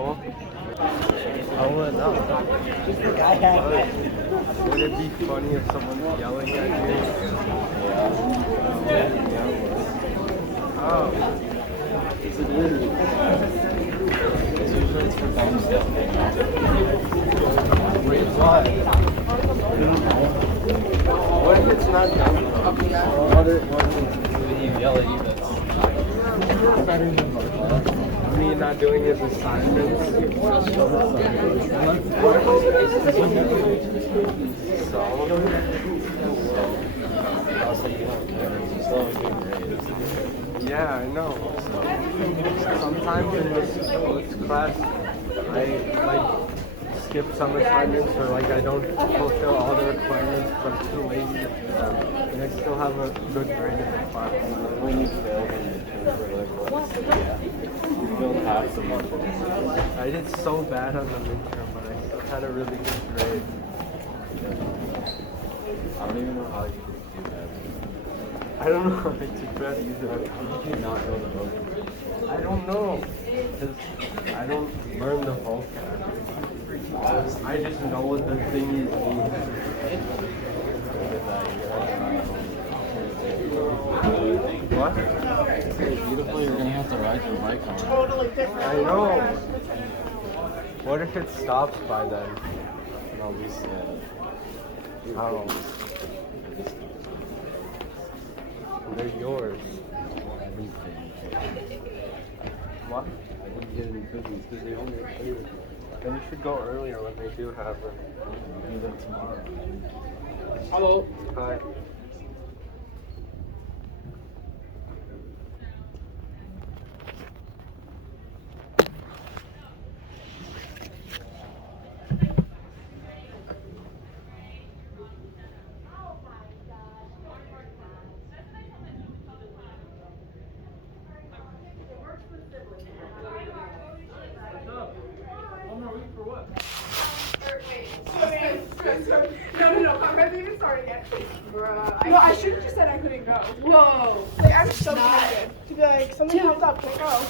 I wouldn't know. Would it be funny if someone's yelling at you? Oh. It's usually for dumb stuff. Wait, what? What if it's not dumb? What if When you yell at you, that's better than me not doing his assignments? Yeah, I know. Sometimes in this class, I like skip some assignments or like I don't fulfill all the requirements, but I'm too lazy to do them, and I still have a good grade in the class. when you fail in your you failed half the month. I did so bad on the midterm, but I still had a really good grade. I don't even know how you could do that. I don't know how to do that either. How did you not know the vocab? I don't know, because I don't learn the vocab. I just know what the thing is means. What? It's beautiful, you're gonna have to ride your bike home. I know. What if it stops by then? No, we said. How? They're yours. Everything. What? I didn't get any cookies because they only have 2. Then you should go earlier when they do have them. I'll do them tomorrow. Hello. Hi. No, I'm not even started yet. Bruh. No, I should have just said I couldn't go. Whoa. Like, I'm so excited to be like, something comes up, can I go?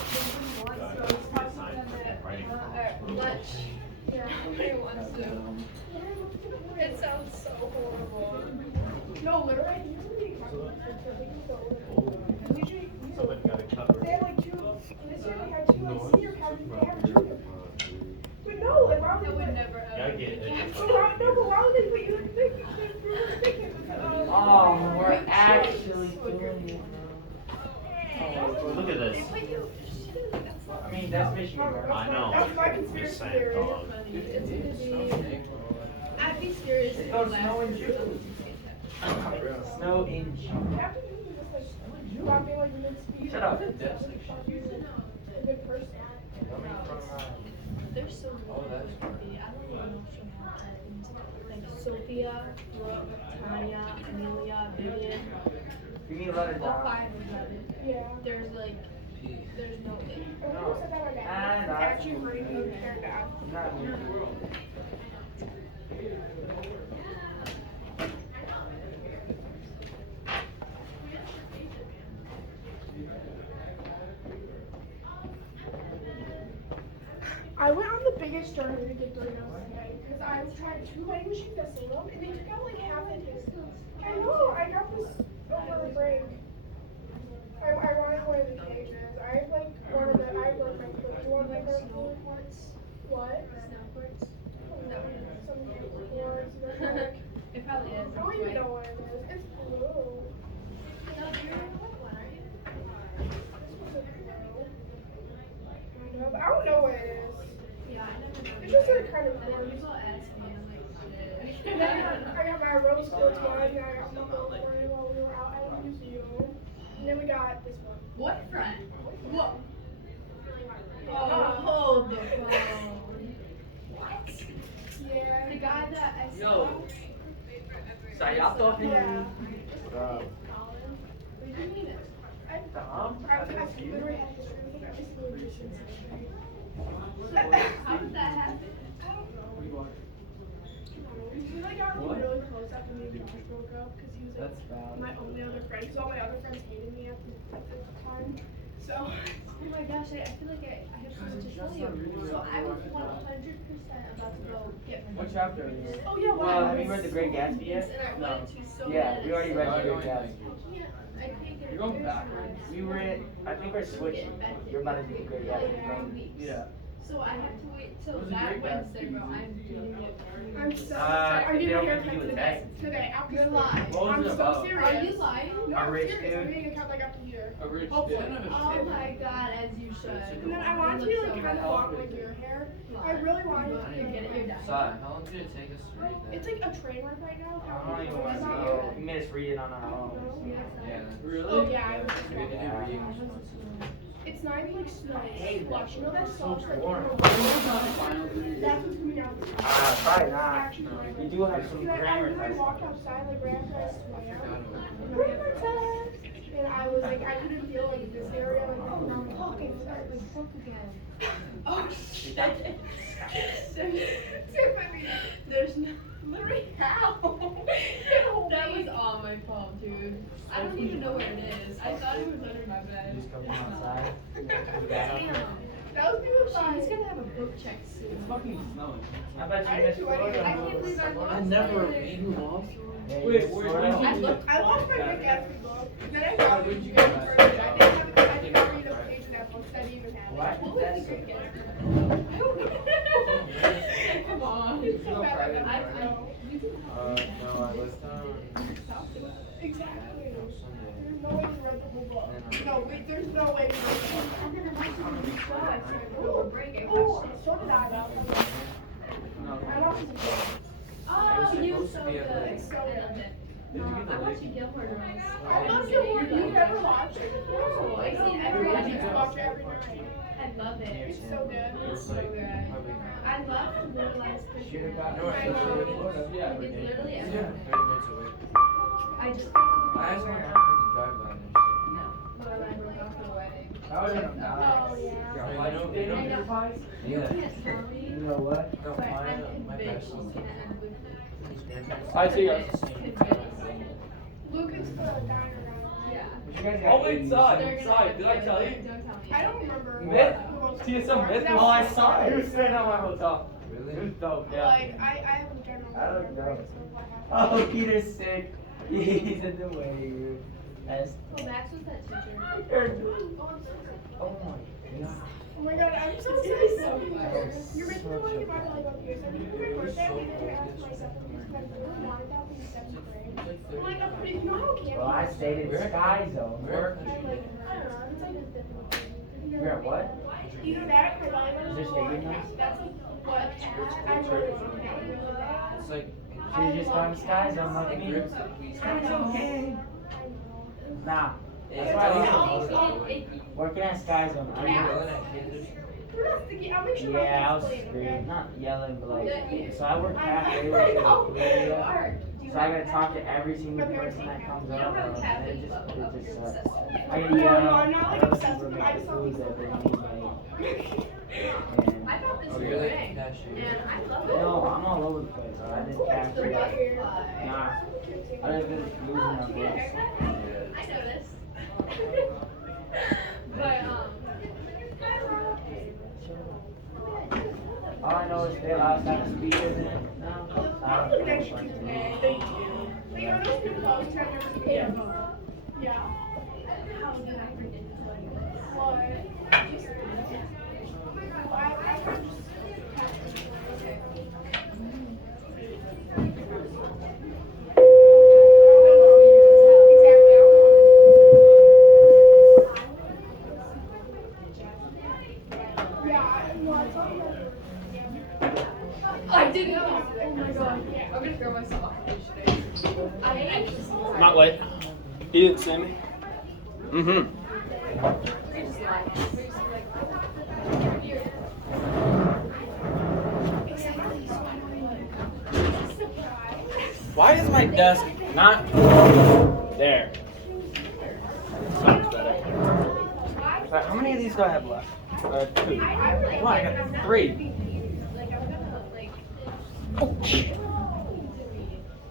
Lunch. Yeah, he wants to. It sounds so horrible. No, literally, usually they have like 2, this year they had 2 like senior cabins, they have 2. But no, like why would It they would never happen. but why would they put you in thinking? Oh, we're actually doing it Oh, look at this. now. I mean, that's Michigan, right? I know. That's my Just conspiracy saying, theory. dog. I'd be serious. It's called snow in June. Snow in June. You have to do this like dropping like mid-speed. Shut up. A good person. There's so Oh, many. that's I don't even know if she has like Sophia, Brooke, Tanya, Amelia, Vivian. You need to let it All down. 5 of them. Yeah. There's like, there's no way. And when you said that about dad, it's actually really good with their dad. Not me. I went on the biggest journey to get Doritos today because I was trying 2 vending machines at Salem and they took out like half the distance. I know, I got this over the break. I wanted one of the cages. I have like one of the, I have one of them. Do you want like a Snow quartz. what? Snow quartz. Some cords, like, It probably is. I don't even know what it is. It's blue. No, you're in one, aren't you? This was a blue. Kind of. I don't know what it is. Yeah, I never know. It's just like kind of And then blue. people ask me, I'm like, shit. And then I got my rose quartz one, and I got my gold one while we were out at the museum. And then we got this one. Boyfriend. Whoa. Oh, Hold the phone. What? yeah. The guy that I Yo. saw. Sayato? Yeah. What do you mean it? I literally had history with him every single year since How did that happen? We like got really close after me and Josh broke up because he was like That's bad. my only other friend. Because all my other friends hated me at the time. So, Oh my gosh, I feel like I have so much to tell you. So I was 100% about to go get my What chapter are you in? oh yeah, Well, have you read The Great Gatsby yet? and I No. wanted to so Yeah, bad. we already read Oh, The you're Great going Gatsby. I can't get You're going backwards. We were at, I think we're switching. You're about to do The Great Gatsby. Yeah. So I have to wait till Who's the that Great Wednesday, Gatsby? bro. I'm doing it. I'm so Uh, excited. I'm if they getting a don't haircut give you a today. tag. Today, after You're school. lying. What was I'm it so about? serious. Are you lying? No, A I'm rich serious. dude? I'm getting a cut like up to here. A rich Hopefully. dude. Oh my god, as you should. And then I want it to be like kind of long like your hair. I really want it to You get it, you're be. dying. Sai, how long did it take us to read that? It's like a train wreck right now. I don't even want to It's not go. good. We made us read it on our own. Yeah. Oh yeah, I was just We had to do reading responses. it's not even like snow. hate Watch, you know that sauce that warm. that's what's coming out. Probably not. Actually, You do have some like, I grammar literally tests. walked outside like right after I swam. Grammar test. And I was like, I couldn't feel like this area. Like, oh, now fuck, it started like fuck again. Oh shit. Tiffany, there's no literally how. That was all my fault, dude. I don't even know where it is. I thought it was under my bed. Just come outside. Damn. That was beautiful. She's gonna have a book check soon. It's fucking snowing. I bet I you didn't missed do anything. Florida. I can't believe I lost I never, it. you lost? Yeah, you Wait, missed where- Florida. where'd you- I lost my Rick Gatsby book. Then I found it. You guys first. I didn't have read a page in that book. I didn't even have it. What? What was the Great Gatsby? Come on. It's so bad. I I, don't know. you can No, I was down Exactly. on Sunday. There's no way you read the whole book. No, wait, there's no way you read the whole book. over break. I Oh, watched it. so did I. I lost it. Oh, you supposed so to be good. at the- It's so I good. loved it. Did you get the I'm link? watching Gilmore Girls. I love Gilmore. You've never watched it? No, I've seen I every watch it episode. every night. I love it. It's so good. It's so good. I love Little Lies Picture. got No, I I thought you were in know. Florida. It's literally Yeah, everywhere. 30 minutes away. I just got to the I point asked my where mom if I could drive by there. but I broke off the wedding. That was nice. Oh, yeah. I know, they don't do pies? You Yeah. can't tell me, You know what? No, but I'm my convinced best she's gonna end with his grandparents. I see us. convinced. Luke is the diner guy. Yeah. But you guys got Oh, wait, 80s. Sai. They're gonna Sorry, end did I with tell you? Don't tell me. I don't remember. Myth? who else See, was some there. myth. That Oh, I was- saw He it. was staying at my hotel. It Really? was dope, yeah. Like, I have a general. I don't know. memory of what happened. Oh, Peter's sick. He's in the way. That's Oh, Max was that teacher. oh Oh, I'm so sorry. my god. Oh my god, I'm so It's sorry. so fun. You're making me want to get my volleyball gears. I mean, for my birthday, I didn't ask myself because I really wanted that in 7th grade. I'm like, you know how candy Well, I stayed in Sky Zone. Where? I like, I don't know, it's like a different thing. You're at what? Either that or volleyball. Is this stadium house? That's like what I really want. It's like, Should've just gone to Sky Zone like like me. ribs that we Sky Zone, hey. Nah. It's That's why I like- listen. Working at Sky Zone. I Are you mean, yelling at kids or something? We're not sticky. I'll make sure yeah, I not was to explain, okay? screaming, not yelling, but like, Yeah. so I work halfway with the food area. So I gotta talk to every single person that comes You up, don't have a and cafe it club just up here sucks. with Cecil. I gotta No, yell no, out I'm not, like, other obsessed people with make it. I the just don't food think that they so. need, like, I thought this Oh, was you're like great. cashier. And I love it. no, I'm all over the place. I did The capture. butterfly. Nah, I just been losing my voice. I noticed. But All I know is they allow us to have a speaker in it now. I'm looking at you today. Thank you. Like, are those new clothes? I've never seen Yeah. them. Yeah. how did I forget to tell you this? What? Just, I kind of just. I didn't know. Oh my god. I'm gonna throw myself off the stage today. I'm anxious. Not late. He didn't see me. Mm-hmm. We just lied. We just like, here. Why is my desk not there? Sounds better. So how many of these do I have left? Two. Well, I got 3. Like, I'm gonna, like, Oh.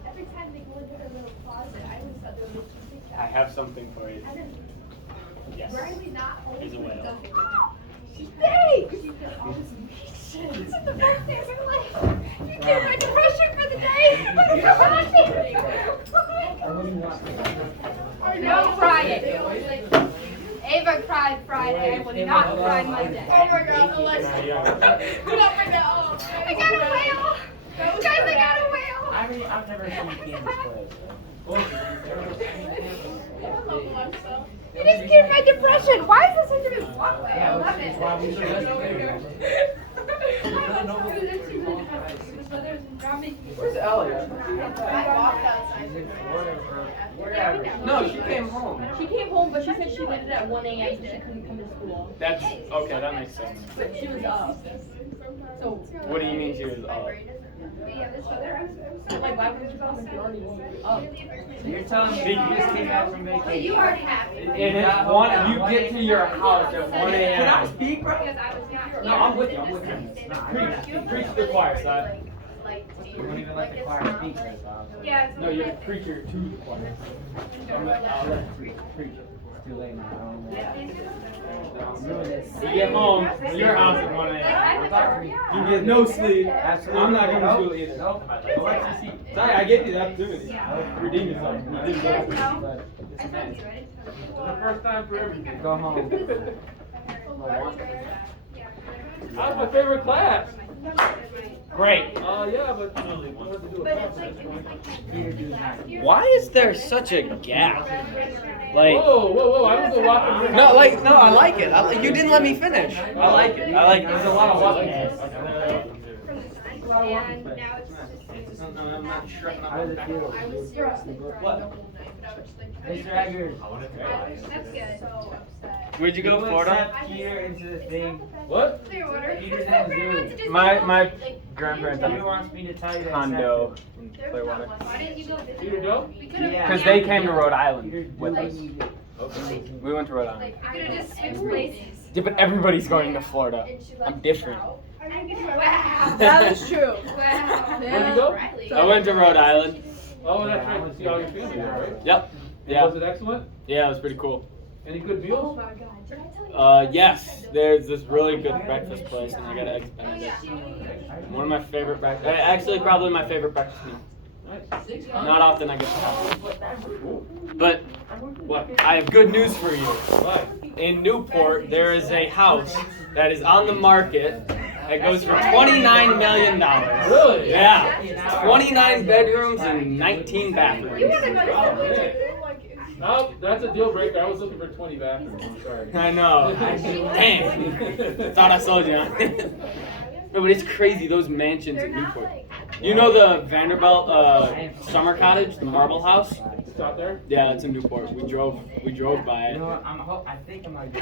every time they go into their little closet, I always thought they would make something I have something for you. I didn't. Yes. He's a whale. Thanks! This is the best day of my life. You get my depression for the day. No crying. Ava cried Friday. I would not cry Monday. Oh my god, Alexa. Put up my nose. I got a whale. Guys, I got a whale. I've never seen Kansas play. You just cured my depression. Why is this such a big walkway? I love it. Where's Elliot? No, she came home. She came home, but she said she went at 1 a.m. so she couldn't come to school. That's okay. That makes sense. But she was up. So, What do you mean she was up? like, why would you come if you're already up? You're telling me you just came back from vacation. You already have it. And it's one. You get to your house at 1 a.m. Can I speak, bro? No, I'm with you. I'm with you. Preach the choir, son. You won't even let the choir speak, right, Bob? Yeah, No, you're a preacher to the choir. I'll let it preach it. It's too late now. I don't know. You get home, your house at 1 a.m. You get no sleep. Absolutely. I'm not going to school either. Nope. Alexis, see. Sorry, I gave you the opportunity. Redeem yourself. You did good. But it's a mess. The first time for everything. Go home. That was my favorite class. Great. Yeah, but Why is there such a gap? Like, Whoa, I don't go walking. no, I like it. You didn't let me finish. I like it. There's a lot of walking. And now it's I'm not sure. How does it feel? What? Mr. Eggers. That's good. So upset. Where'd you go, Florida? Accept Peter into the thing. What? Clearwater. Peter's in the zoo. My grandparents have Peter wants me to tell you that. condo in There's Clearwater. not one. Why didn't you go visit? Peter go? We could've- Yeah. Because they came to Rhode Peter's Island with us. doing We went to Rhode Island. We could've just switched places. Yeah, but everybody's going to Florida. I'm different. Wow. That is true. Wow. Where'd you go? I went to Rhode Island. Oh, that's right. To see all your family there, right? Yep. Was Yeah. it excellent? Yeah, it was pretty cool. Any good meals? Yes, there's this really good breakfast place, and I got Eggs Benedict. One of my favorite breakfast. Actually, probably my favorite breakfast meal. Nice. Not often I get to have it. But What? I have good news for you. Why? In Newport, there is a house that is on the market that goes for $29 million. Really? Yeah. 29 bedrooms and 19 bathrooms. You wanted my Oh, man. No, that's a deal breaker. I was looking for 20 bathrooms. I'm sorry. I know. Damn. Thought I sold you on it. No, but it's crazy, those mansions in Newport. You know the Vanderbilt summer cottage, the marble house? It's out there? Yeah, it's in Newport. We drove by You know it. what? I think I might be.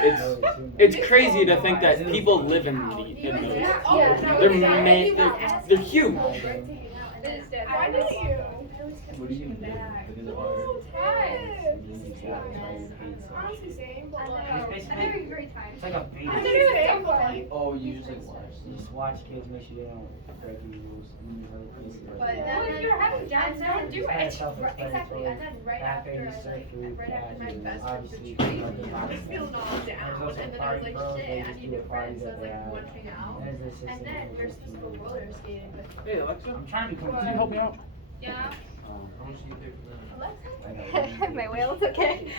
It's crazy to think that people live in those. They're huge. Why didn't you? What do you do? Because of art. Honestly, same. But It's like, basically, great time. it's like a I baby. didn't even have one. Oh, you just like watch. You just watch kids, make sure they don't break any rules. And then there's other places like But that. then if you're having jobs, don't do Kinda it. self-explanatory. Exactly. And then right Cafe, after, you serve food, right after my gas, best and friend's obviously, retreat, like, I was feeling all down. There's also And then I party was like, girls, they shit, I just need do a new party friends. So I that was like, they want have. to hang out. There's this And system then that you're goes supposed to through. go roller skating. But Hey, Alexa. I'm trying to become. Can you help me out? yeah. How much do you pay for that? My whale, it's okay.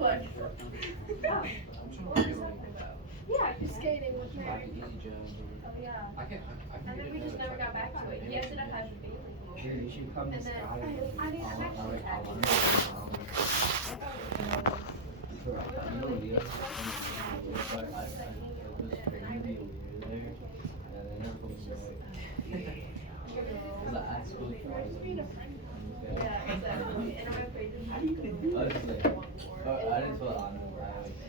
Look. Yeah, just skating with Mary. Easy job. Oh, yeah. I can And then we just never got back to it. He ended up having a baby. Dude, you should come to And then, Scotty. I mean, I'm actually Yeah, exactly. And I'm afraid to I didn't feel it on I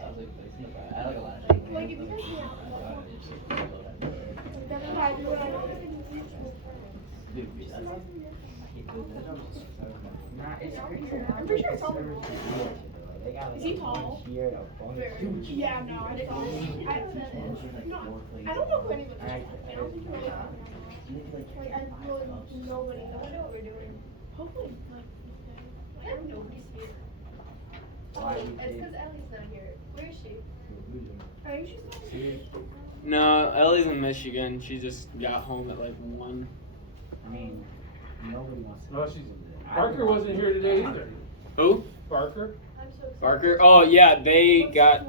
was like, it's not bad. I had like a lash. Like, if you guys never had you when I was Nah, it's crazy. I'm pretty sure it's all. They got like Is he a tall? here, a bonus. Yeah, no, I don't. I don't know who any of them is. I don't think you're really. Like, I really, nobody knows what we're doing. Hopefully not. I have nobody's here. Why you It's because Ellie's not here. Where is she? Are you she's not here? No, Ellie's in Michigan. She just got home at like 1. I mean, nobody wants to. No, Parker wasn't here today either. Who? Parker? I'm so excited. Parker? Oh yeah, they got.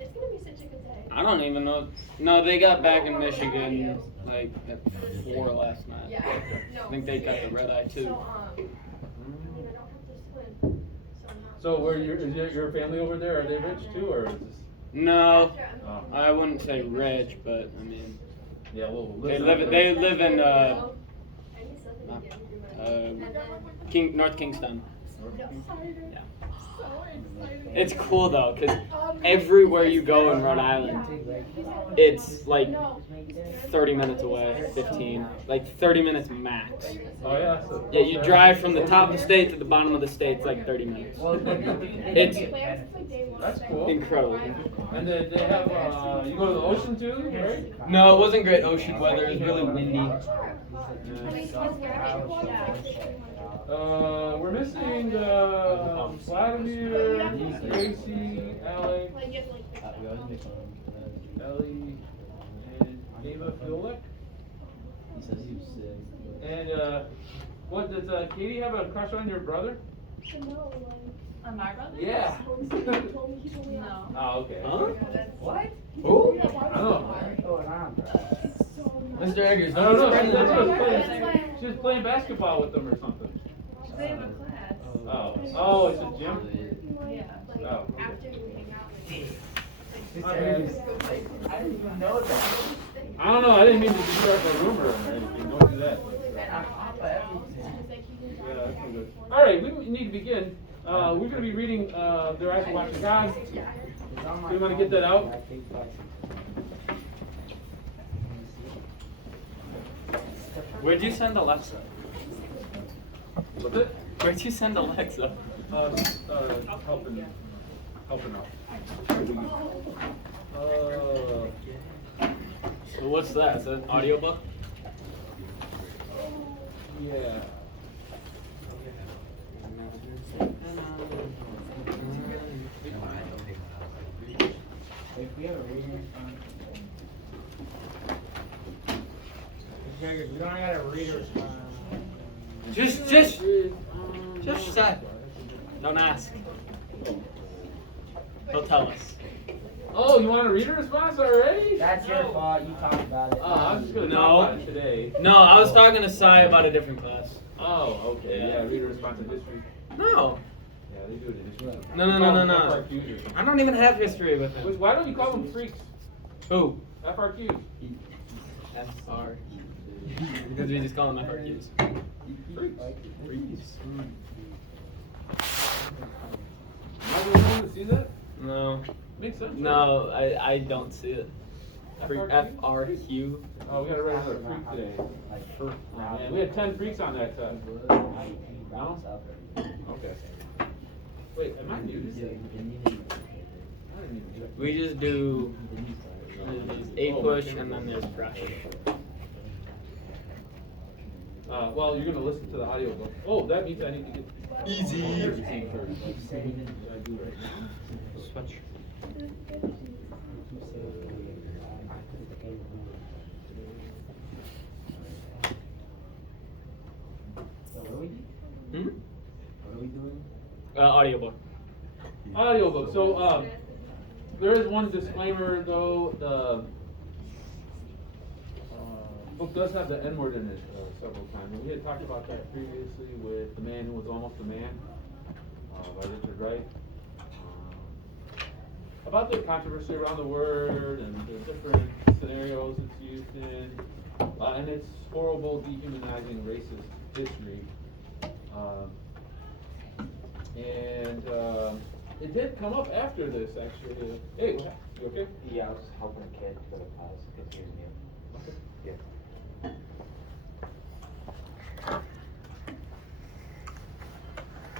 It's gonna be such a good day. I don't even know. No, they got back in Michigan like at 4 last night. Yeah. No. I think they got the red eye too. So, I mean, I don't have to swim. So I'm not. So is your family over there? Are they rich too, or is this? No, Oh. I wouldn't say rich, but I mean Yeah, well, they live in North Kingston. Yeah. It's cool though, cause everywhere you go in Rhode Island, it's like 30 minutes away, 15, like 30 minutes max. Oh yeah. So, Yeah, you drive from the top of the state to the bottom of the state, it's like 30 minutes. It's That's cool. incredible. And then they have you go to the ocean too, right? No, it wasn't great ocean weather. It was really windy. We're missing Vladimir, Gracie, Alex, We always make fun of him. Ellie, and Ava Fiolek. He says he was sick. And what does Katie have a crush on your brother? On my brother? Yeah. No. Oh, okay. Huh? What? Who? I don't know. What's going on, bro? Mr. Eggers, I don't know. She was playing basketball with them or something. They have a class. Oh, it's a gym? Yeah. Oh. After we hang out with I didn't even know that. I don't know. I didn't mean to start a rumor or anything. Don't do that. I'm off of everything. Yeah, that's no good. All right, we need to begin. We're going to be reading Their Eyes Will Watch God. Do you want to get that out? Where'd you send Alexa? What's it? Where'd you send Alexa? Helping out. So what's that? Is that an audiobook? Yeah. If we have a reading response. We don't have a reader response. Just say. Don't ask. He'll tell us. Oh, you want a reader response already? That's your fault. You talked about it. Oh, I'm just going to No. talk about it today. No, I was talking to Sai about a different class. Oh, okay. Yeah, reader response in history. No. Yeah, they do it in history. No. FRQs. I don't even have history with him. Why don't you call them freaks? Who? FRQs. FR. Because we just call them FRQs. Freaks. Freaks. Am I the only one to see that? No. Makes sense. No, I don't see it. FRQ? FRQ. Oh, we got to write another freak today. Oh, man, we had 10 freaks on that test. No? Okay. Wait, am I muted? I didn't even check. We just do there's A push and then there's brush. Well, you're gonna listen to the audio book. Oh, that means I need to get Easy. everything first. Should I do it right now? Switch. Hmm? What are we doing? Audiobook. Audiobook. So, there is one disclaimer though. The book does have the N-word in it several times. And we had talked about that previously with The Man Who Was Almost a Man by Richard Wright. About the controversy around the word and the different scenarios it's used in, and its horrible, dehumanizing, racist history. It did come up after this, actually. Hey, what happened? You okay? Yeah, I was helping a kid go to class because he was new. Okay. Yeah.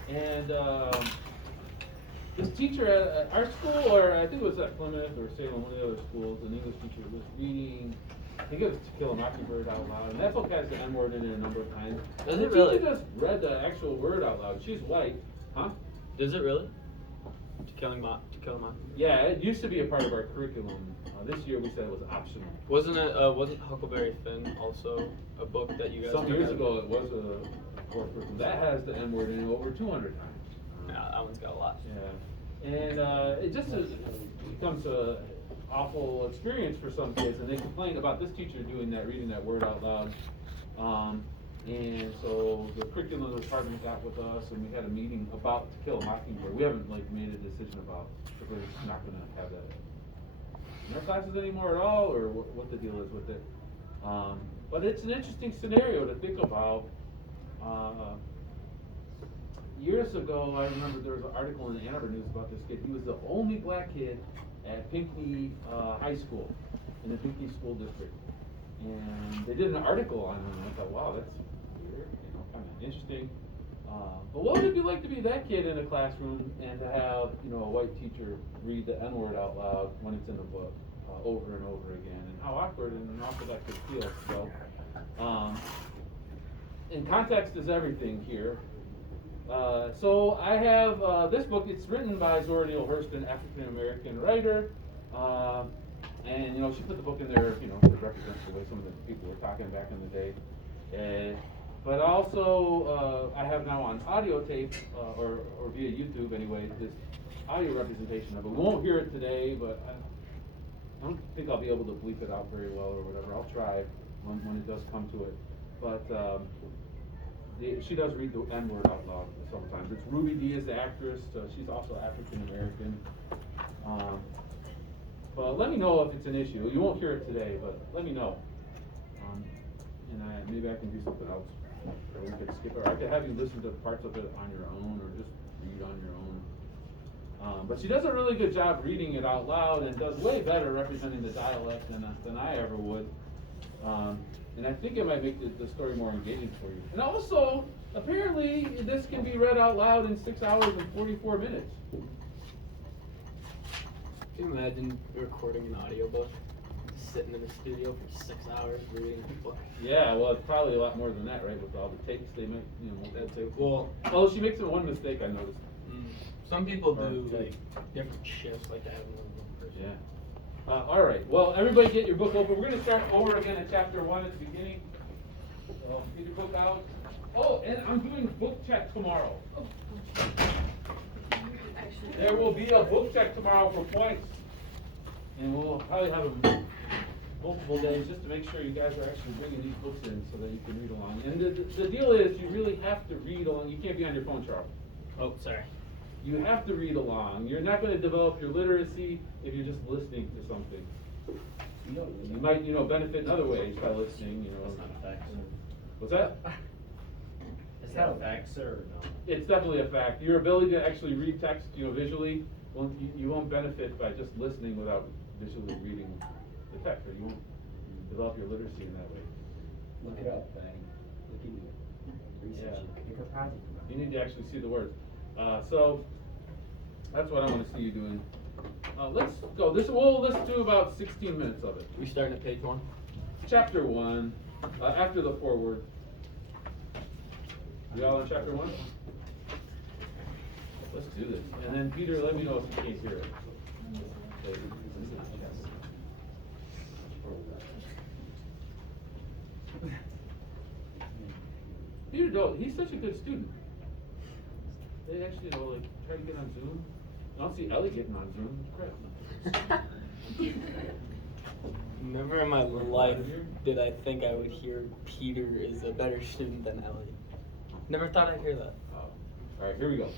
And this teacher at our school, or I think it was at Plymouth or Salem, one of the other schools, an English teacher was reading, I think it was To Kill a Mockingbird out loud, and that book has the N-word in it a number of times. Does And it the really? teacher just read the actual word out loud. She's white, huh? Does it really? To Kill a Mockingbird. Yeah, it used to be a part of our curriculum. This year we said it was optional. Wasn't Huckleberry Finn also a book that you guys? Some took years out? ago it was a course curriculum. That has the N word in it over 200 times. Yeah, that one's got a lot. Yeah, and it just becomes a awful experience for some kids, and they complain about this teacher doing that, reading that word out loud. And so the curriculum department got with us, and we had a meeting about To Kill a Mockingbird. We haven't made a decision about if we're just not going to have that in our classes anymore at all, or what the deal is with it. But it's an interesting scenario to think about. Years ago, I remember there was an article in the Ann Arbor News about this kid. He was the only black kid at Pinckney High School in the Pinckney School District. And they did an article on him, and I thought, wow, that's weird, kind of interesting. But what would it be like to be that kid in a classroom and to have, a white teacher read the N-word out loud when it's in the book over and over again, and how awkward and awful that could feel. So, and context is everything here. So I have this book. It's written by Zora Neale Hurston, African-American writer. And, she put the book in there, to represent the way some of the people were talking back in the day. But also, I have now on audio tape, or via YouTube anyway, this audio representation of it. We won't hear it today, but I don't think I'll be able to bleep it out very well or whatever. I'll try when it does come to it. But she does read the N-word out loud sometimes. It's Ruby Dee is the actress. She's also African-American. But let me know if it's an issue. You won't hear it today, but let me know. And maybe I can do something else. Or we could skip it. Or I could have you listen to parts of it on your own, or just read on your own. But she does a really good job reading it out loud, and does way better representing the dialect than I ever would. And I think it might make the story more engaging for you. And also, apparently, this can be read out loud in 6 hours and 44 minutes. Can you imagine recording an audiobook, sitting in a studio for 6 hours reading a book? Yeah, well, it's probably a lot more than that, right? With all the tapes they make, That's it. Well, oh, she makes one mistake, I noticed. some people do like different shifts, like I have one person. Yeah. All right. Well, everybody, get your book open. We're going to start over again at chapter 1 at the beginning. So get your book out. Oh, and I'm doing book check tomorrow. There will be a book check tomorrow for points. And we'll probably have them multiple days just to make sure you guys are actually bringing these books in so that you can read along. And the deal is you really have to read along. You can't be on your phone, Charles. Oh, sorry. You have to read along. You're not going to develop your literacy if you're just listening to something. You might, benefit in other ways by listening, That's not a fact, sir. What's that? Is that a fact, sir, or no? It's definitely a fact. Your ability to actually read text, visually, you won't benefit by just listening without visually reading the text, or you won't develop your literacy in that way. Look it up, Daddy. Look at you. Research it. Make a project about it. You need to actually see the words. So that's what I want to see you doing. Let's go. Let's do about 16 minutes of it. We starting at page 1? Chapter 1, after the foreword. We all on chapter 1? Let's do this. And then Peter, let me know if you can't hear it. Okay. Peter Dolt, he's such a good student. They actually, try to get on Zoom. I don't see Ellie getting on Zoom. Crap. Never in my life did I think I would hear Peter is a better student than Ellie. Never thought I'd hear that. Oh. All right, here we go.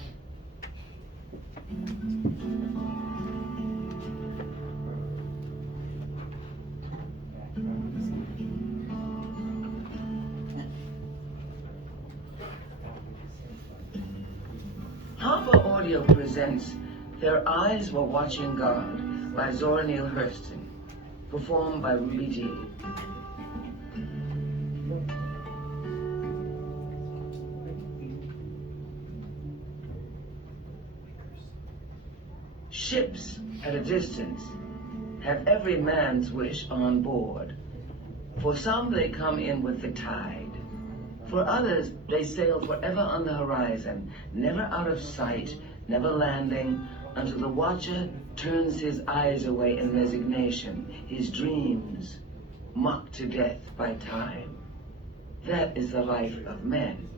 Harper Audio presents Their Eyes Were Watching God by Zora Neale Hurston, performed by Ruby Dee. Ships at a distance have every man's wish on board. For some they come in with the tide. For others, they sail forever on the horizon, never out of sight, never landing, until the watcher turns his eyes away in resignation, his dreams mocked to death by time. That is the life of men.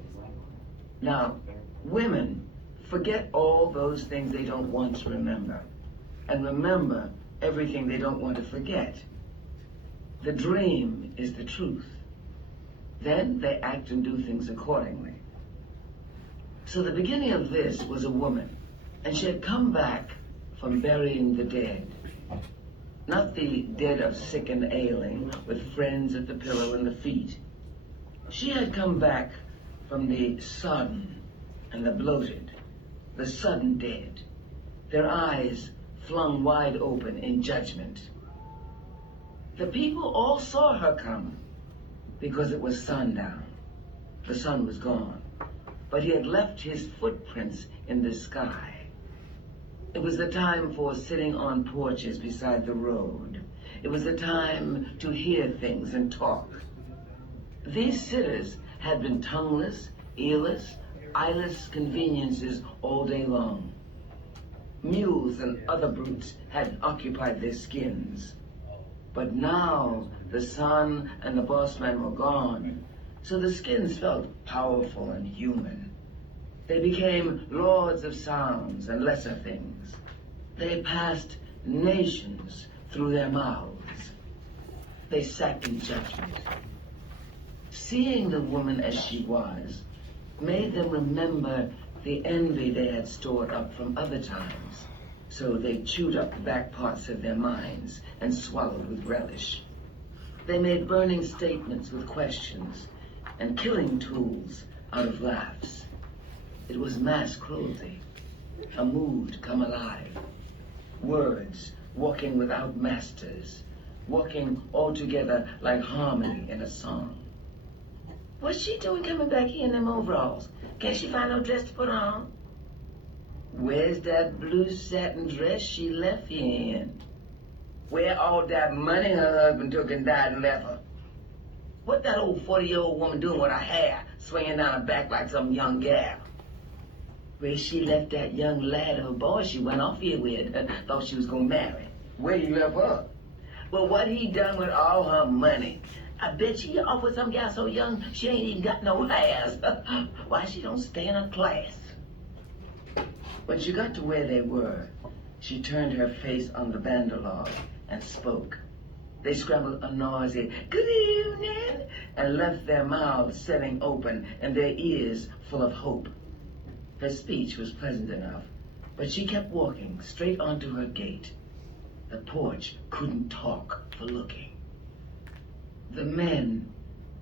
Now, women forget all those things they don't want to remember, and remember everything they don't want to forget. The dream is the truth. Then they act and do things accordingly. So the beginning of this was a woman, and she had come back from burying the dead. Not the dead of sick and ailing, with friends at the pillow and the feet. She had come back from the sodden and the bloated, the sudden dead, their eyes flung wide open in judgment. The people all saw her come because it was sundown. The sun was gone, but he had left his footprints in the sky. It was the time for sitting on porches beside the road. It was the time to hear things and talk. These sitters had been tongueless, earless, eyeless conveniences all day long. Mules and other brutes had occupied their skins. But now the sun and the boss man were gone, so the skins felt powerful and human. They became lords of sounds and lesser things. They passed nations through their mouths. They sat in judgment. Seeing the woman as she was made them remember the envy they had stored up from other times. So they chewed up the back parts of their minds and swallowed with relish. They made burning statements with questions and killing tools out of laughs. It was mass cruelty, a mood come alive. Words walking without masters, walking all together like harmony in a song. What's she doing coming back here in them overalls? Can't she find no dress to put on? Where's that blue satin dress she left here in? Where all that money her husband took and died and left her? What that old 40-year-old woman doing with her hair swinging down her back like some young gal? Where she left that young lad, her boy she went off here with, thought she was gonna marry. Where you left her? Well, what he done with all her money? I bet she off with some gal so young she ain't even got no hairs. Why she don't stay in her class? When she got to where they were, she turned her face on the Vanderlog and spoke. They scrambled a noisy, "Good evening," and left their mouths setting open and their ears full of hope. Her speech was pleasant enough, but she kept walking straight onto her gate. The porch couldn't talk for looking. The men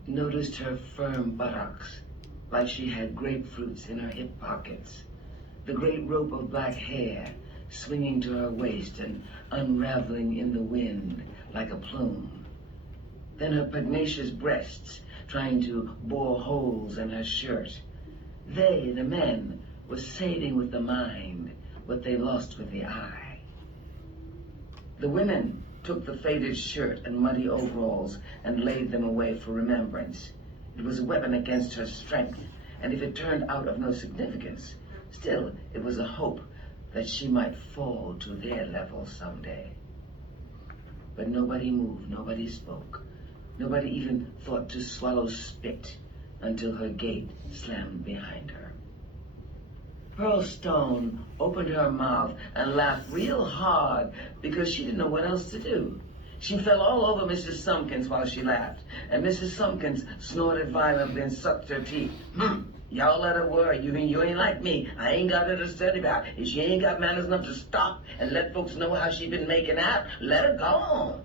noticed her firm buttocks, like she had grapefruits in her hip pockets, the great rope of black hair swinging to her waist and unraveling in the wind like a plume. Then her pugnacious breasts trying to bore holes in her shirt. They, the men, were saving with the mind what they lost with the eye. The women took the faded shirt and muddy overalls and laid them away for remembrance. It was a weapon against her strength, and if it turned out of no significance, still it was a hope that she might fall to their level someday. But nobody moved, nobody spoke. Nobody even thought to swallow spit until her gate slammed behind her. Pearl Stone opened her mouth and laughed real hard because she didn't know what else to do. She fell all over Mrs. Sumpkins while she laughed, and Mrs. Sumpkins snorted violently and sucked her teeth. Y'all let her worry. You ain't like me. I ain't got her to study about. If she ain't got manners enough to stop and let folks know how she been making out, let her go on.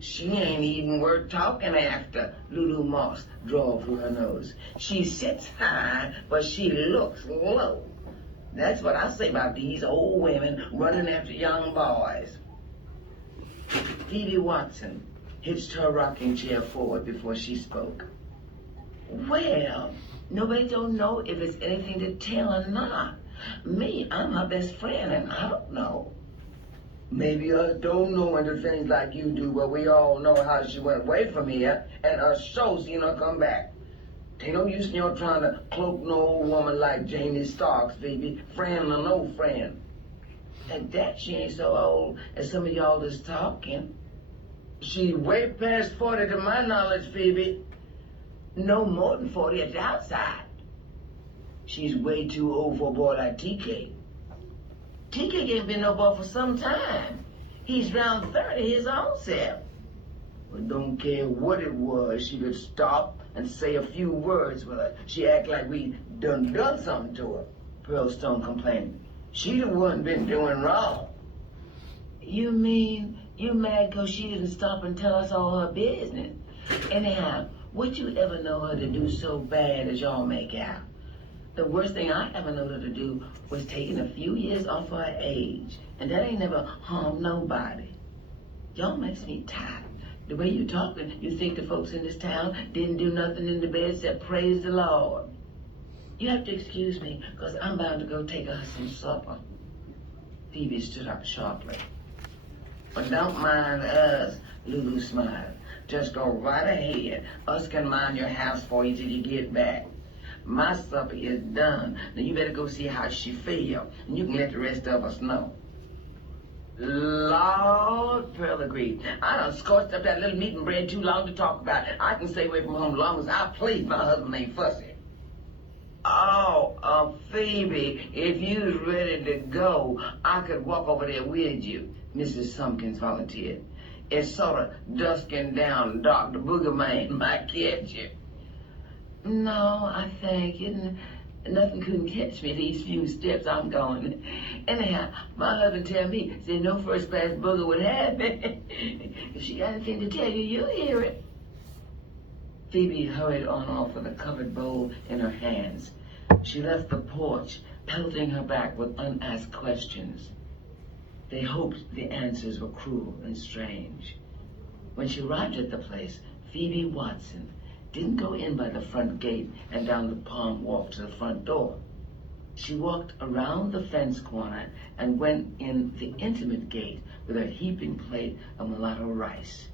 She ain't even worth talking after, Lulu Moss drawled through her nose. She sits high, but she looks low. That's what I say about these old women running after young boys. Phoebe Watson hitched her rocking chair forward before she spoke. Well, nobody don't know if it's anything to tell or not. Me, I'm her best friend, and I don't know. Maybe us don't know into things like you do, but we all know how she went away from here, and us sure seen her come back. Ain't no use in you trying to cloak no old woman like Jamie Starks, baby, friend or no friend. At that, she ain't so old as some of y'all is talking. She's way past 40 to my knowledge, Phoebe. No more than 40 at the outside. She's way too old for a boy like TK. TK ain't been no boy for some time. He's round 30 his own self. But don't care what it was, she could stop and say a few words with her. She act like we done something to her. Pearlstone complained. She the one been doing wrong. You mean you mad 'cause she didn't stop and tell us all her business? Anyhow, what you ever know her to do so bad as y'all make out? The worst thing I ever know her to do was taking a few years off her age. And that ain't never harmed nobody. Y'all makes me tired. The way you talking, you think the folks in this town didn't do nothing in the bed except praise the Lord. You have to excuse me, 'cause I'm bound to go take us some supper. Phoebe stood up sharply. But don't mind us, Lulu smiled. Just go right ahead. Us can mind your house for you till you get back. My supper is done. Now you better go see how she feel, and you can let the rest of us know. Lord, Pearl agreed. I done scorched up that little meat and bread too long to talk about. I can stay away from home as long as I please. My husband ain't fussy. Oh, Phoebe, if you was ready to go, I could walk over there with you, Mrs. Sumpkins volunteered. It's sort of dusking down dark. The booger man might catch you. No, I thank you. Nothing couldn't catch me these few steps I'm going. Anyhow, my husband tell me, say no first-class booger would have me. If she got anything to tell you, you'll hear it. Phoebe hurried on off with a covered bowl in her hands. She left the porch, pelting her back with unasked questions. They hoped the answers were cruel and strange. When she arrived at the place, Phoebe Watson didn't go in by the front gate and down the palm walk to the front door. She walked around the fence corner and went in the intimate gate with her heaping plate of mulatto rice.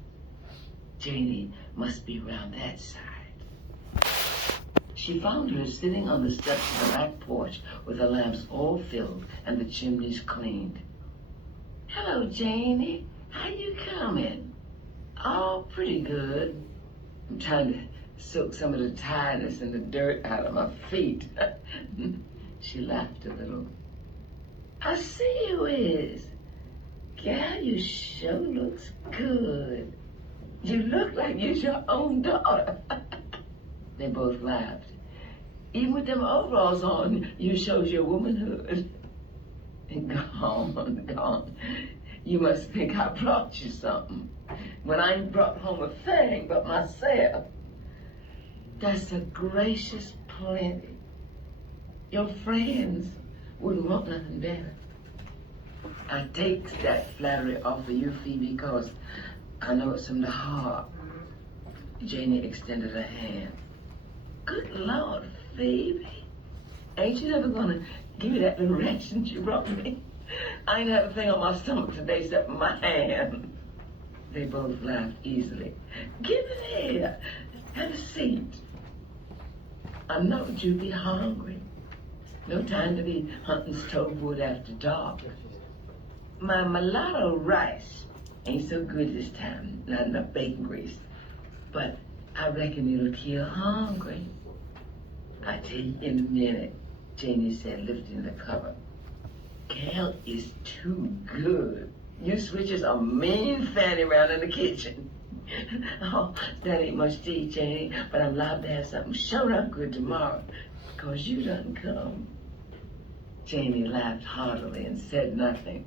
Janie must be round that side. She found her sitting on the steps of the back porch with the lamps all filled and the chimneys cleaned. Hello, Janie. How you coming? Oh, pretty good. I'm trying to soak some of the tiredness and the dirt out of my feet. She laughed a little. I see you is. Gal, you sure looks good. You look like you's your own daughter. They both laughed. Even with them overalls on, you shows your womanhood. Gone. You must think I brought you something, when I ain't brought home a thing but myself. That's a gracious plenty. Your friends wouldn't want nothing better. I take that flattery off of you, Phoebe, because I know it's from the heart. Janie extended her hand. Good Lord, Phoebe. Ain't you never gonna give me that little ration you brought me? I ain't had a thing on my stomach today except my hand. They both laughed easily. Give it here. Have a seat. I know you'd be hungry. No time to be hunting stove wood after dark. My mulatto rice ain't so good this time. Not enough bacon grease. But I reckon it'll kill hungry. I'll tell you in a minute, Janie said, lifting the cover. Gal is too good. You switches a mean fanny around in the kitchen. Oh, that ain't much to eat, Janie, but I'm liable to have something showed up good tomorrow, 'cause you done come. Janie laughed heartily and said nothing.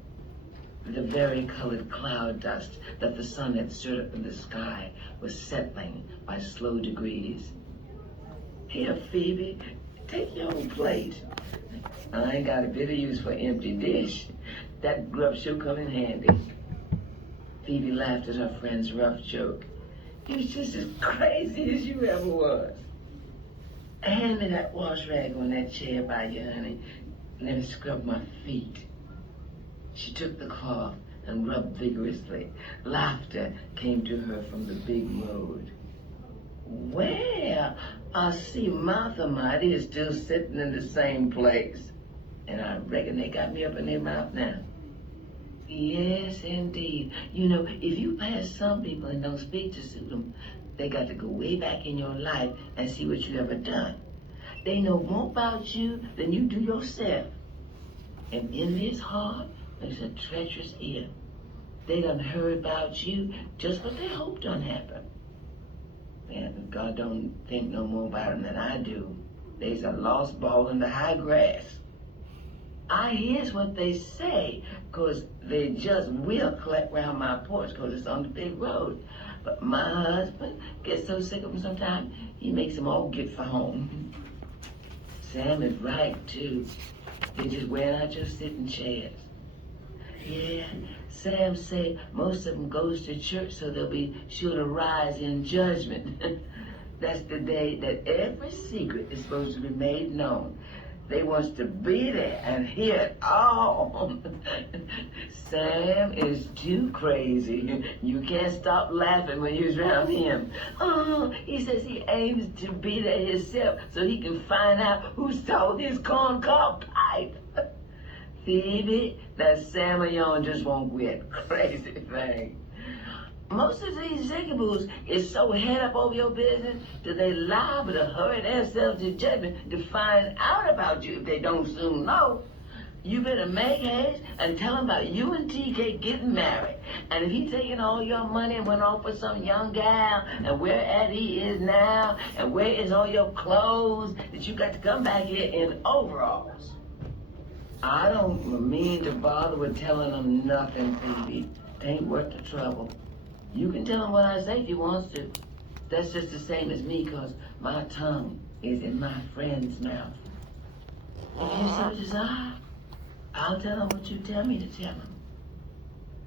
The vari-colored cloud dust that the sun had stirred up in the sky was settling by slow degrees. Here, Phoebe, take your own plate. I ain't got a bit of use for empty dish. That grub sure come in handy. Phoebe laughed at her friend's rough joke. You're just as crazy as you ever was. Hand me that wash rag on that chair by you, honey. Let me scrub my feet. She took the cloth and rubbed vigorously. Laughter came to her from the big road. Well, I see Martha Mighty is still sitting in the same place. And I reckon they got me up in their mouth now. Yes, indeed. You know, if you pass some people and don't speak to suit them, they got to go way back in your life and see what you ever done. They know more about you than you do yourself. An envious heart makes a treacherous ear. They done heard about you just what they hoped done happen. And God don't think no more about them than I do. They's a lost ball in the high grass. I hears what they say, 'cause they just will collect round my porch 'cause it's on the big road. But my husband gets so sick of them sometimes, he makes them all get for home. Sam is right, too. They just wearing out your sitting chairs. Yeah, Sam say most of them goes to church so they'll be sure to rise in judgment. That's the day that every secret is supposed to be made known. They wants to be there and hear it all. Sam is too crazy. You can't stop laughing when you're around him. Oh, he says he aims to be there himself so he can find out who stole his corncob pipe. Phoebe, that Sam of yours just won't quit. Crazy thing. Most of these zigaboos is so head up over your business that they liable to hurry themselves to judgment to find out about you if they don't soon know. You better make haste and tell him about you and TK getting married. And if he taking all your money and went off with some young gal, and where at he is now, and where is all your clothes, that you got to come back here in overalls. I don't mean to bother with telling him nothing, Phoebe. It ain't worth the trouble. You can tell him what I say if he wants to. That's just the same as me, 'cause my tongue is in my friend's mouth. If you so desire, I'll tell him what you tell me to tell him.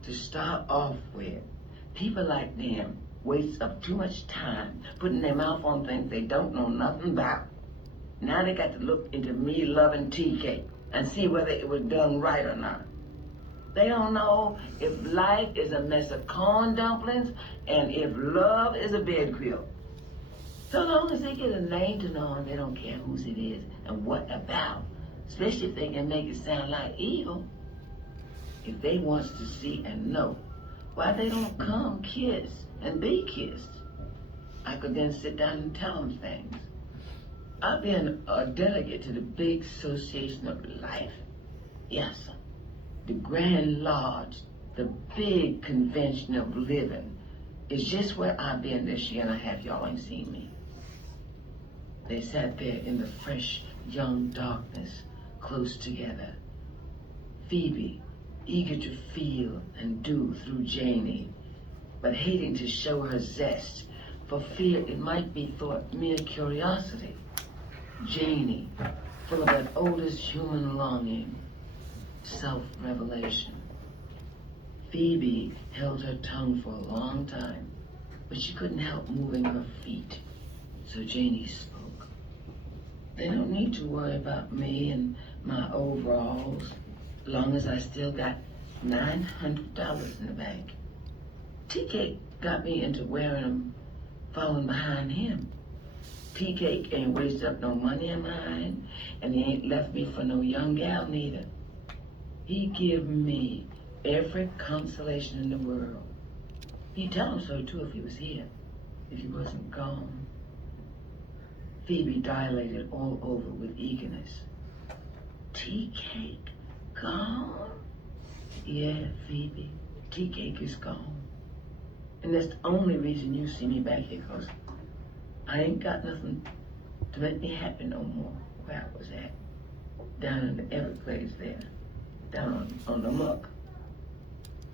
To start off with, people like them waste up too much time putting their mouth on things they don't know nothing about. Now they got to look into me loving TK and see whether it was done right or not. They don't know if life is a mess of corn dumplings and if love is a bed quilt. So long as they get a name to know, they don't care whose it is and what about, especially if they can make it sound like evil. If they wants to see and know, why they don't come kiss and be kissed. I could then sit down and tell them things. I've been a delegate to the big Association of Life. Yes, sir. The Grand Lodge, the big convention of living, is just where I've been this year and a half. Y'all ain't seen me. They sat there in the fresh, young darkness, close together. Phoebe, eager to feel and do through Janie, but hating to show her zest for fear it might be thought mere curiosity. Janie, full of that oldest human longing, self-revelation. Phoebe held her tongue for a long time, but she couldn't help moving her feet, so Janie spoke. They don't need to worry about me and my overalls, long as I still got $900 in the bank. TK got me into wearing them, following behind him. TK ain't wasted up no money of mine, and he ain't left me for no young gal neither. He give me every consolation in the world. He'd tell him so too if he was here, if he wasn't gone. Phoebe dilated all over with eagerness. Tea-cake gone? Yeah, Phoebe, tea-cake is gone. And that's the only reason you see me back here, 'cause I ain't got nothing to make me happy no more where I was at. Down in the Everglades there. Down on the muck.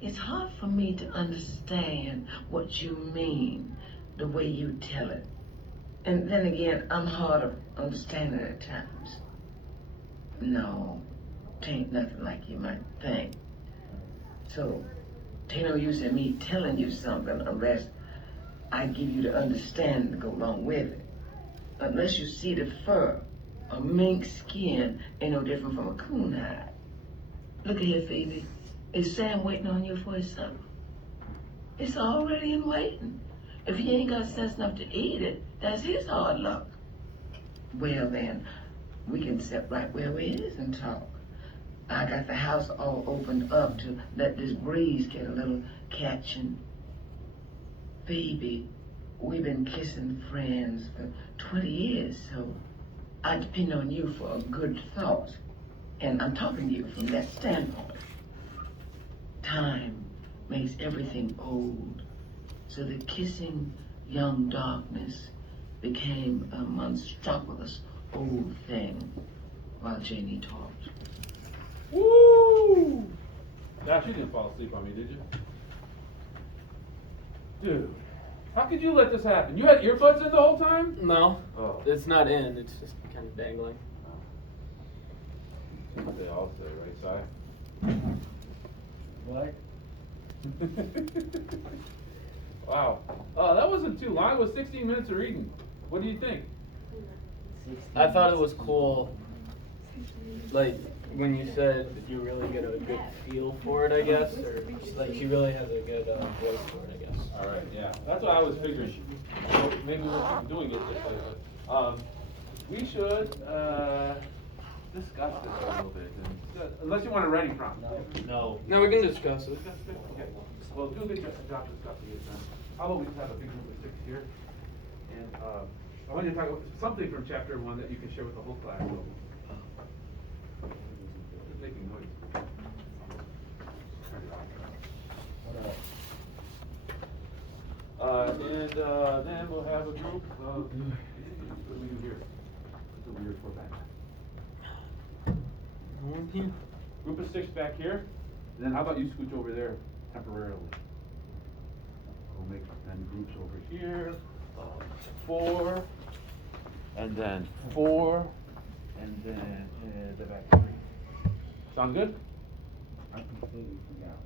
It's hard for me to understand what you mean the way you tell it. And then again, I'm hard of understanding at times. No, 'tain't nothing like you might think. So, 'tain't no use in me telling you something unless I give you the understanding to go along with it. Unless you see the fur, a mink skin ain't no different from a coon hide. Look at here, Phoebe. Is Sam waiting on you for his supper? It's already in waiting. If he ain't got sense enough to eat it, that's his hard luck. Well then, we can sit right where we is and talk. I got the house all opened up to let this breeze get a little catching. Baby, we've been kissing friends for 20 years, so I depend on you for a good thought. And I'm talking to you from that standpoint. Time makes everything old, so the kissing young darkness became a monstrous old thing while Janie talked. Woo! Gosh, you didn't fall asleep on me, did you? Dude, how could you let this happen? You had earbuds in the whole time? No, Oh. it's not in. It's just kind of dangling. They all say, right, Si? What? Wow. Oh, that wasn't too long. It was 16 minutes of reading. What do you think? I thought it was cool, like, when you said that you really get a good feel for it, I guess, or like she really has a good voice for it, I guess. All right, yeah. That's what I was figuring. So maybe we'll keep doing it this way. But, we should discuss this a little bit. Unless you want a writing prompt. No, we can discuss it. Okay. Well, do a good job discussing it then. How about we just have a big group of 6 here? And I want you to talk about something from chapter 1 that you can share with the whole class. So, just making noise. Turn it off. And then we'll have a group of, what do we do here? It's a weird format. Group of 6 back here. And then how about you scooch over there temporarily? We'll make then groups over here. 4, and then 4, and then the back 3. Sound good? I completely forgot.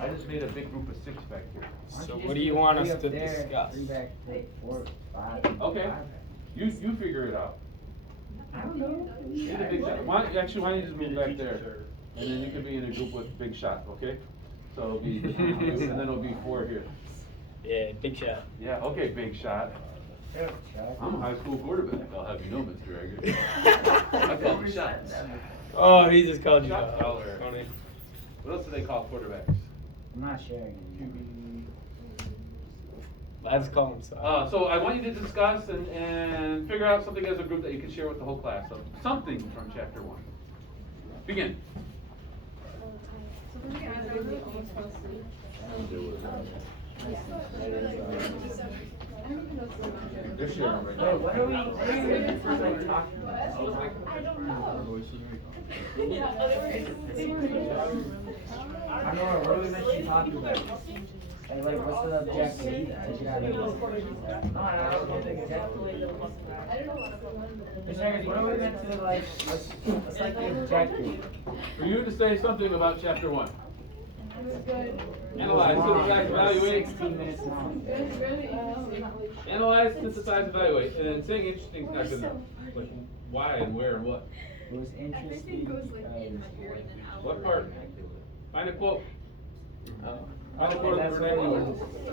I just made a big group of 6 back here. So what do you want us to discuss? 3 back, 4, 5. Okay. You figure it out. I don't know. Get a big shot. Why don't you just move back there? And then you can be in a group with Big Shot, okay? So it'll be, and then it'll be 4 here. Yeah, big shot. Yeah, okay, Big Shot. I'm a high school quarterback, I'll have you know, Mr. Egger. I call him Shots. Oh, he just called you Shot out. caller. Funny. What else do they call quarterbacks? I'm not sharing it. Let's call him so. So I want you to discuss and figure out something as a group that you can share with the whole class. So something from chapter 1. Begin. They're sharing right now. What are we talking about? I don't know. I don't know, what are we meant to be talking about? Like, what's the objective? No, I don't think exactly. What are we meant to, like, what's like the objective? For you to say something about chapter 1. Analyze, synthesize, evaluate. 16 minutes long. Analyze, synthesize, evaluate. And then saying interesting is not good enough. Like why and where and what. It was interesting because. What part? Find a quote. Find a Okay, quote that's of the ready. name.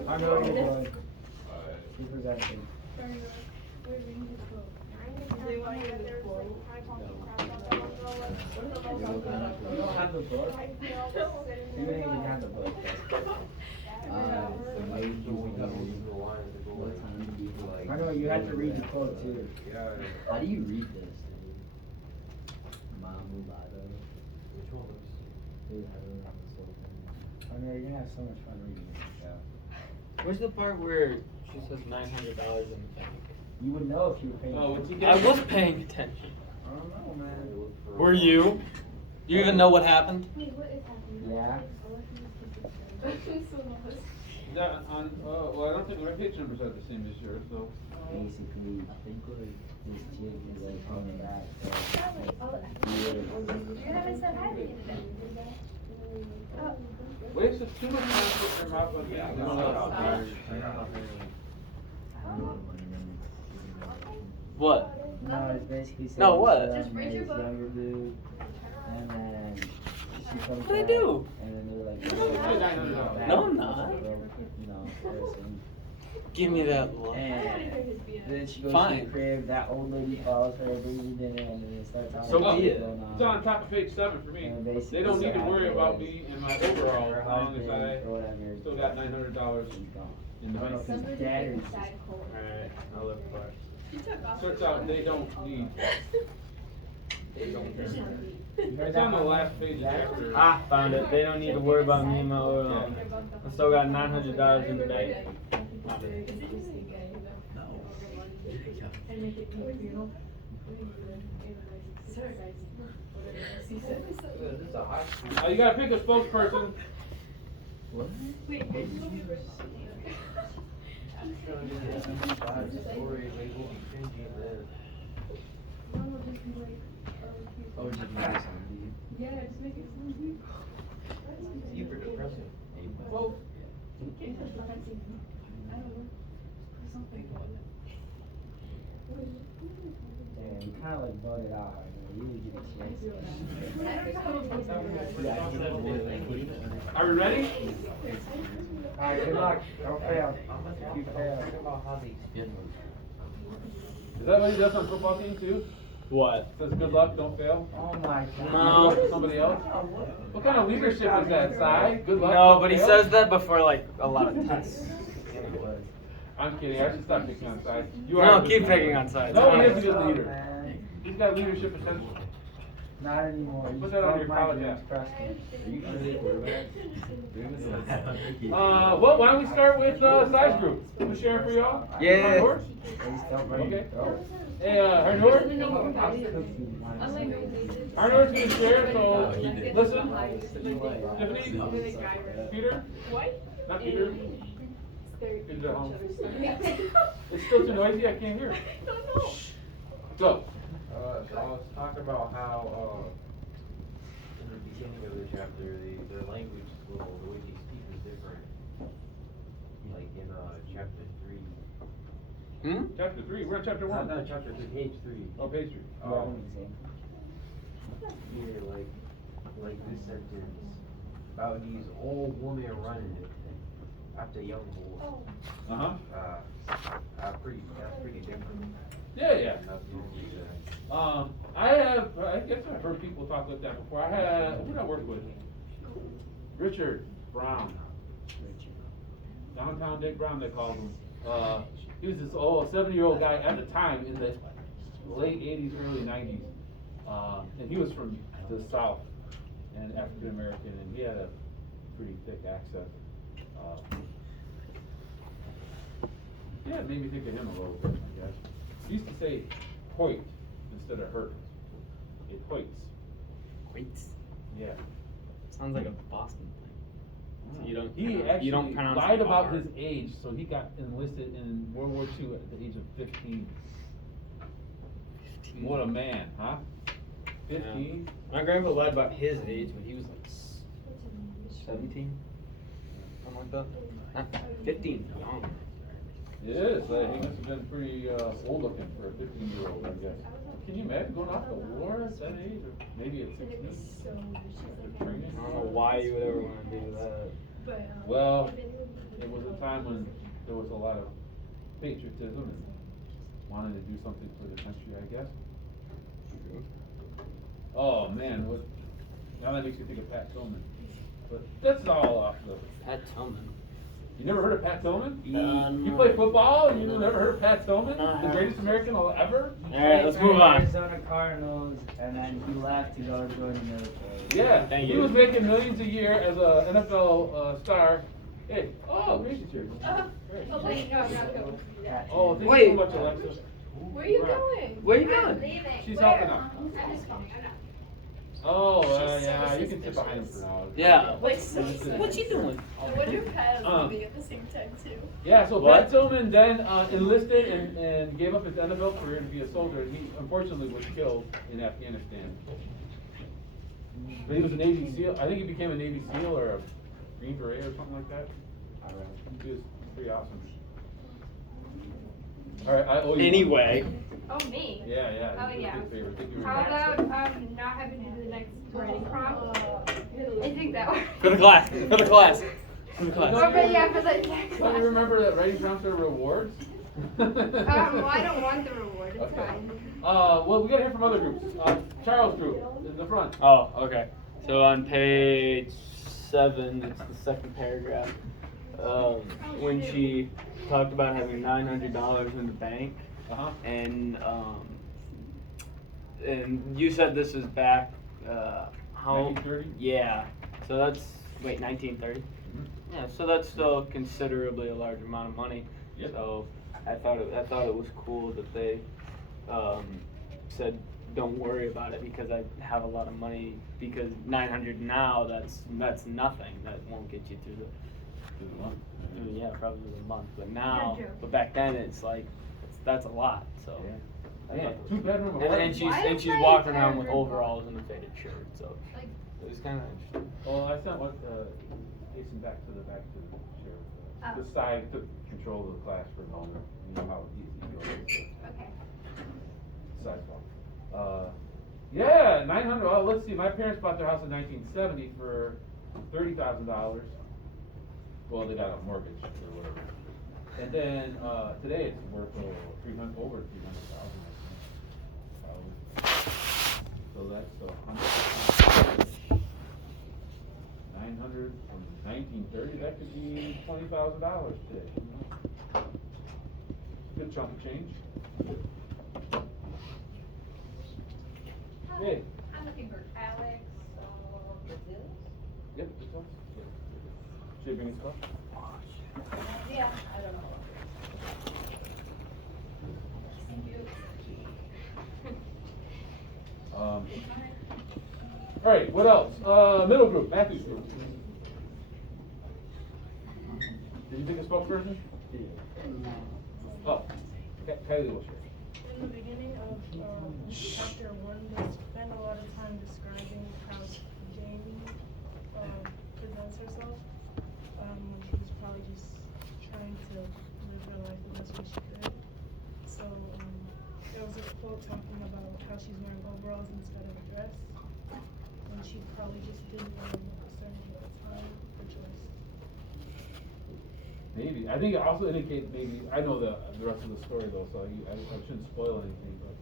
I know what you're doing. Keep presenting. You don't have the book? You didn't even have the book. I know, you have to read the quote too. How do you read this? Mom Mulado. Which one? Dude, I don't know this whole thing. I know, you're gonna have so much fun reading this stuff. Where's the part where she says $900 in the bank? You would know if you were paying Oh, attention. what's he I was paying attention. I don't know, man. Were you? Do you even know what happened? Yeah. Yeah, well, I don't think the page numbers are the same this year, so. Basically, I think like this chick is like coming back. Wasted too much time putting her mouth on What? No, it's basically saying No, what? this Just read your book. younger dude, and then she comes What did I back, do? and then they're like, No, I'm not. You know, person. Give me that look. And Then she goes to Fine. the crib, that old lady follows her, brings her dinner, and then it starts all So this be shit it. going It's on top of page 7 for me. And basically They don't need to what worry happened about was me and my overall her as long as husband I or whatever still got $900 she's gone. in the I don't know bank. if his dad or his Alright, I'll look for it. Turns out they don't need. You heard It's that on the one? last page after. Ah, found it. They don't need to worry about me and my oil. I still got $900 in the bank. You gotta pick a spokesperson. Oh, just make this on Yeah, just make it sound super depressing. Well, Damn, you kind of like voted out. You didn't get a chance. are we ready? Alright, good luck. Don't fail. If you fail. Is that what he does on football team too? What? Says good luck, don't fail. Oh my god. No. Somebody else? What kind of leadership is that, Si? Good luck. No, don't but he fail? says that before like a lot of tests. I'm kidding. I should stop picking on sides. You No, are a good keep leader. picking on sides. No, he is a What's good up, leader. man? He's got leadership potential. Not anymore. You Put that on your broke my college dreams, app. trust me. Well, why don't we start with size group? Who's sharing for y'all? Yeah. Harnoor? Please don't break Okay. it. Go. Hey, Harnoor? Harnoor's gonna share, so listen. Tiffany? Peter? Not Peter? Peter's at home. It's still too noisy, I can't hear. Go. So I was talking about how, in the beginning of the chapter, the language is the way they speak is different. Like in, chapter 3. Chapter 3, we're on chapter 1. No, chapter 3, page 3. Oh, page 3. Here, like this sentence about these old women running it after young boys. Uh-huh. That's pretty different. Yeah. That's normally I guess I've heard people talk like that before. Who did I work with? Richard Brown. Downtown Dick Brown, they called him. He was this old 70-year-old guy at the time in the late 80s, early 90s. And he was from the South and African American, and he had a pretty thick accent. Yeah, it made me think of him a little bit, I guess. He used to say Hoyt instead of hurt. It hoits. Hoyts? Yeah. Sounds like a Boston thing. So you don't. He actually you don't pronounce lied the about R. his age, so he got enlisted in World War II at the age of 15. What a man, huh? 15? My grandpa lied about his age when he was like 17, something like that. Not 15, young. It is. He must have been pretty old looking for a 15-year-old, I guess. Can you imagine going off to war at that age, or maybe at 16? I don't know why you would ever want to do that. Well, it was a time when there was a lot of patriotism and wanting to do something for the country, I guess. Oh man, now that makes me think of Pat Tillman. But that's all off the. Pat Tillman. You never heard of Pat Tillman? You no. play football and you never heard of Pat Tillman? The greatest American ever? Alright, let's move on. Arizona Cardinals, and then he left to go join the military. Yeah, Thank he you. was making millions a year as a NFL star. Hey, Grace's here. Oh, wait, no, I'm not going. Oh, thank you Wait. so much, Alexa. Where are you going? Where you I'm going? leaving. She's Where? helping out. I'm just coming, I'm not. Oh, yeah, you can sit behind him for now. Yeah. Wait, so What's he doing? I wonder if Pat is Uh. leaving at the same time too. Yeah, so What? Pat Tillman then enlisted and gave up his NFL career to be a soldier. And he unfortunately was killed in Afghanistan. But he was a Navy SEAL. I think he became a Navy SEAL or a Green Beret or something like that. He was pretty awesome. All right, I owe you. Anyway. Oh, me? Yeah. Oh, you did a yeah. big favor. Thank you very How much. about not having to do the next writing prompt? I think that works. For the class. For the class. For the Oh, class. but yeah, for the next Don't you remember that writing prompts are rewards? Well, I don't want the reward. It's Okay. fine. Well, we gotta hear from other groups. Charles group in the front. Oh, okay. So on page 7, it's the second paragraph. When she talked about having $900 in the bank, Uh-huh. and you said this is back how? 1930? Yeah. So that's 1930. Mhm. Yeah. So that's still considerably a large amount of money. Yep. So I thought it was cool that they said don't worry about it because I have a lot of money, because 900 now that's nothing, that won't get you through Through the month. yeah, probably the month, but now but back then it's like that's a lot. So Yeah. Yeah, 2-bedroom and apartment. she's walking around with overalls and a faded shirt, so it was kind of interesting. Well, I sent what Jason back to the sheriff. Decide took control of the class for a moment. You know how easy it is. Okay. Sidewalk. Yeah, 900. Well, let's see. My parents bought their house in 1970 for $30,000. Well, they got a mortgage or whatever. And then today it's worth over 300,000. So that's 900 from 1930. That could be $20,000 today. Good chunk of change. Hey. I'm looking for Alex Brazil. Yep, this one. Should I bring his cup? Yeah, I don't know. Thank you. All right, what else? Middle group, Matthew's group. Did you pick a spokesperson? Oh, okay, Kylie will share. In the beginning of chapter 1, they spend a lot of time describing how Jamie presents herself when she was probably just trying to live her life the best way she could. So there was a quote talking about how she's wearing overalls instead of a dress, and she probably just didn't know the percentage at the time for choice. Maybe. I think it also indicates maybe, I know the rest of the story though, so I shouldn't spoil anything, but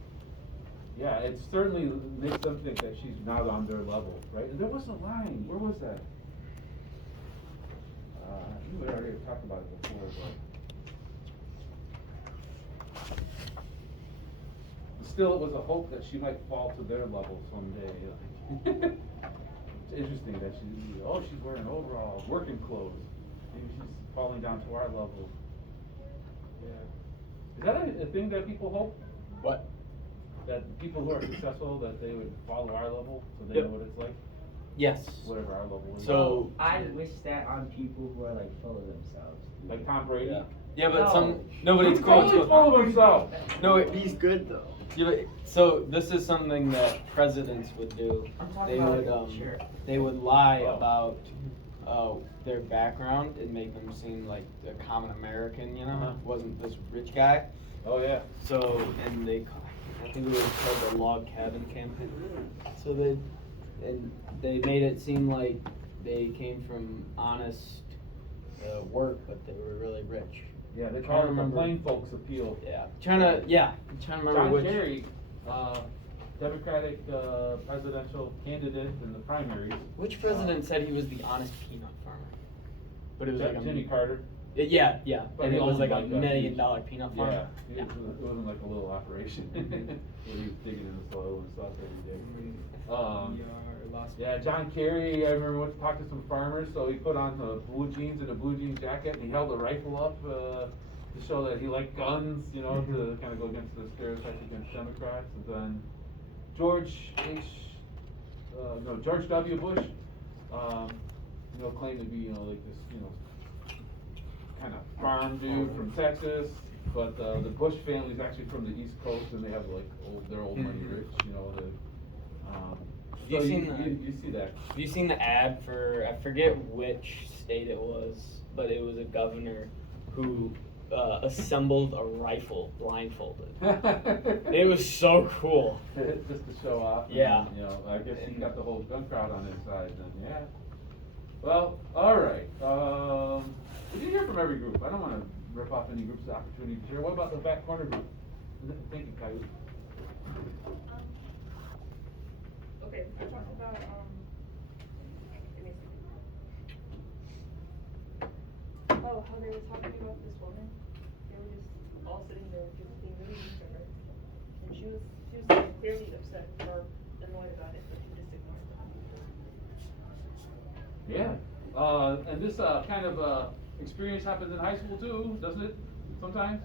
yeah, it certainly makes them think that she's not on their level, right? And there was a line, where was that? You had already talked about it before, but still it was a hope that she might fall to their level someday. It's interesting that she's wearing overalls, working clothes. Maybe she's falling down to our level. Yeah. Is that a thing that people hope? What? That people who are successful, that they would follow our level so they know what it's like? Yes. Whatever our level is. So I wish that on people who are like full of themselves. Like Tom Brady? Yeah, but No. nobody's He's cool. totally full of himself. No, he's good though. Yeah, but, so this is something that presidents would do. I'm talking They about would sure. they would lie Oh. about their background and make them seem like a common American, you know, Uh-huh. wasn't this rich guy. Oh yeah. So and I think it was called the log cabin campaign. So they made it seem like they came from honest work, but they were really rich. Yeah, they Trying call to it the remember- plain folks appeal. Yeah, I'm trying to remember John which. Kerry, Democratic presidential candidate in the primaries. Which president said he was the honest peanut farmer? But it was like Jimmy Carter. Yeah, But and he it was owned like a like a $1 million huge- peanut farm. Yeah, Yeah. it wasn't like a little operation where he was digging in the soil and stuff every day. Yeah, John Kerry, I remember talked to some farmers, so he put on the blue jeans and a blue jean jacket, and he held a rifle up to show that he liked guns, you know, to kind of go against the stereotypes against Democrats. And then George W. Bush, claimed to be, like this, kind of farm dude from Texas, but the Bush family's actually from the East Coast, and they have they're old money rich, Have you so seen you see that. Have you seen the ad for, I forget which state it was, but it was a governor who assembled a rifle blindfolded. It was so cool. Just to show off. Yeah. And, I guess he got the whole gun crowd on his side then, yeah. Well, all right. We didn't hear from every group. I don't want to rip off any groups of opportunity to share. What about the back corner group? Thank you, Coyote. Okay, I talked about, give me a second. Oh, how they were talking about this woman. They were just all sitting there, just being really mean to her. And she was clearly upset or annoyed about it, but she just ignored it. Yeah. And this kind of experience happens in high school too, doesn't it? Sometimes.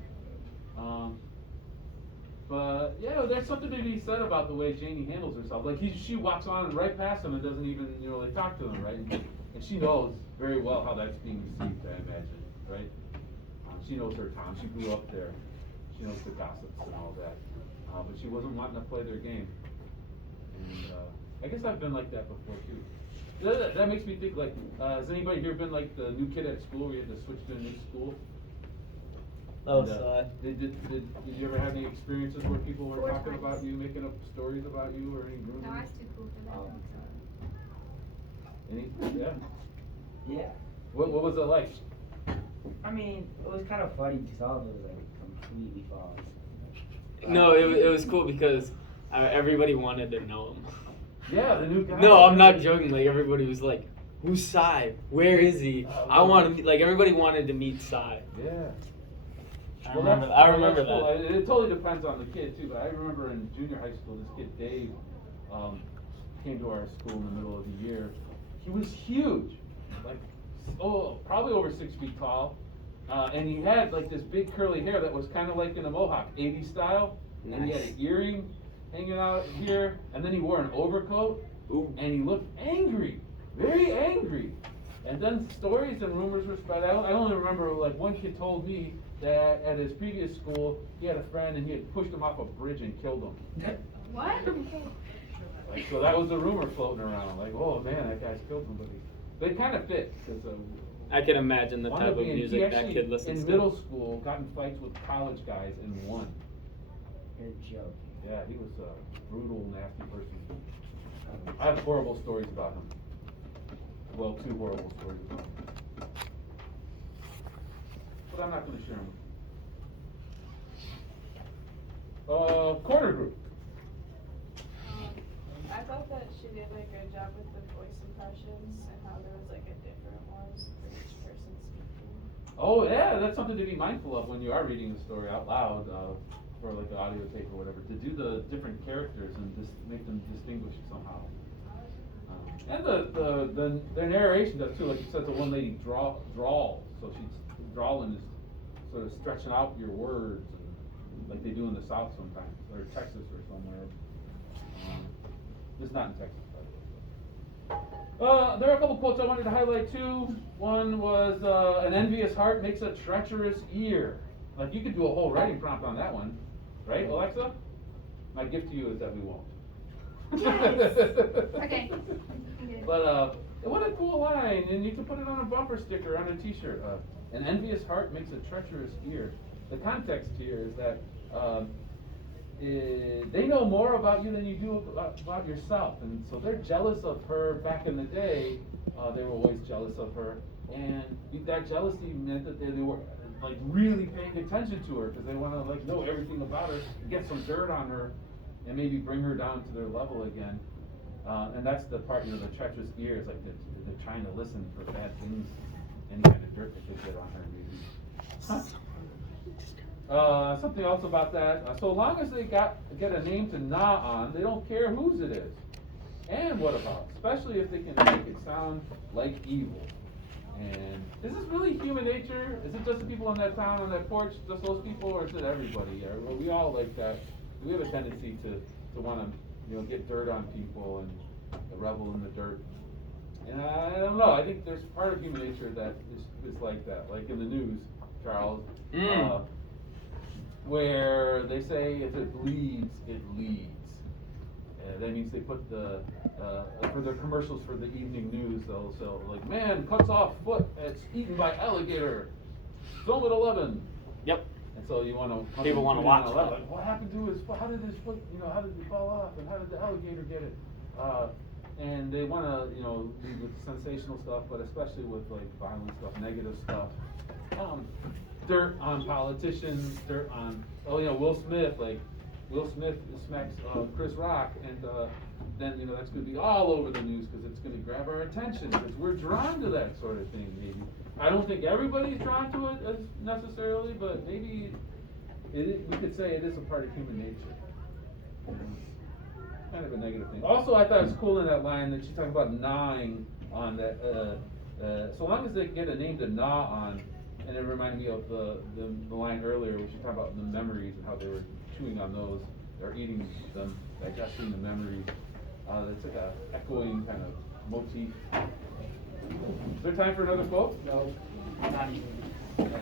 But yeah, there's something to be said about the way Janie handles herself. Like she walks on right past him and doesn't even, like talk to him, right? And she knows very well how that's being received, I imagine, right? She knows her town. She grew up there. She knows the gossips and all that. But she wasn't wanting to play their game. And I guess I've been like that before too. That makes me think, like, has anybody here been like the new kid at school where you had to switch to a new school? Oh, Did you ever have any experiences where people were talking about you, making up stories about you, or any rumors? No, I was too cool for that. Any? Yeah. Yeah. What was it like? I mean, it was kind of funny because all of it was like completely false. No, it was cool because everybody wanted to know him. Yeah, the new guy. No, I'm not joking. Like everybody was like, "Who's Sai? Where is he? I want to meet." Like everybody wanted to meet Sai. Yeah. I remember that's that. cool. It totally depends on the kid too, but I remember in junior high school, this kid Dave came to our school in the middle of the year. He was huge, like probably over 6 feet tall, and he had like this big curly hair that was kind of like in a mohawk, 80s style, and he had an earring hanging out here, and then he wore an overcoat, and he looked angry, very angry. And then stories and rumors were spread. I only remember like one kid told me that at his previous school he had a friend and he had pushed him off a bridge and killed him. What? Like, so that was the rumor floating around. Like, oh man, that guy's killed somebody. They kind of fit because I can imagine the one type of he music that actually, kid listens in to. middle school, got in fights with college guys and won. You're joking. Yeah, he was a brutal, nasty person. I have horrible stories about him. Well, 2 horrible stories about him. But I'm not going to share them. Corner group. I thought that she did like a good job with the voice impressions and how there was like a different ones for each person speaking. Oh yeah, that's something to be mindful of when you are reading the story out loud for like the audio tape or whatever. To do the different characters and just make them distinguish somehow. And the narration does too. Like you said, the one lady drawl, so she's drawling is sort of stretching out your words, and like they do in the South sometimes, or Texas or somewhere. It's not in Texas, by the way. There are a couple quotes I wanted to highlight too. One was, "An envious heart makes a treacherous ear." Like you could do a whole writing prompt on that one, right, Alexa? My gift to you is that we won't. Okay. But what a cool line, and you can put it on a bumper sticker on a T-shirt. An envious heart makes a treacherous ear. The context here is that they know more about you than you do about yourself, and so they're jealous of her. Back in the day, they were always jealous of her, and that jealousy meant that they were like really paying attention to her because they want to like know everything about her, get some dirt on her, and maybe bring her down to their level again. And that's the part, the treacherous ear is like they're trying to listen for bad things, any kind of dirt that they get on her maybe. Something else about that, so long as they get a name to gnaw on, they don't care whose it is. And what about, especially if they can make it sound like evil. And is this really human nature? Is it just the people in that town, on that porch, just those people, or is it everybody? Are we all like that? We have a tendency to want to, get dirt on people and revel in the dirt. And I don't know. I think there's part of human nature that is like that. Like in the news, Charles, where they say if it bleeds, it leads. That means they put for their commercials for the evening news, they'll sell like, man cuts off foot, it's eaten by alligator. Film at 11. Yep. And so you want to people want to watch that. Like, what happened to his foot? How did his foot? How did it fall off? And how did the alligator get it? And they want to lead with sensational stuff, but especially with like violent stuff, negative stuff. dirt on politicians, dirt on, Will Smith, like, Will Smith smacks Chris Rock, and then, that's going to be all over the news because it's going to grab our attention because we're drawn to that sort of thing, maybe. I don't think everybody's drawn to it as necessarily, but maybe we could say it is a part of human nature. Kind of a negative thing. Also, I thought it was cool in that line that she talked about gnawing on that, so long as they get a name to gnaw on, and it reminded me of the line earlier where she talked about the memories and how they were chewing on those, or eating them, digesting the memories. It's like a echoing kind of motif. Is there time for another quote? No, not even.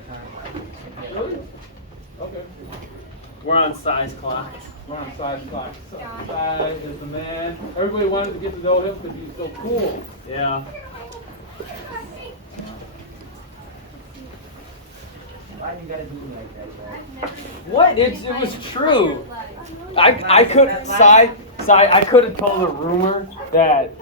Really? Okay. We're on size clock. We're on Si's clock. Si is the man. Everybody wanted to get to know him because he's so cool. Yeah. Why you gotta do me like that, What? It was true. I could I could have told a rumor that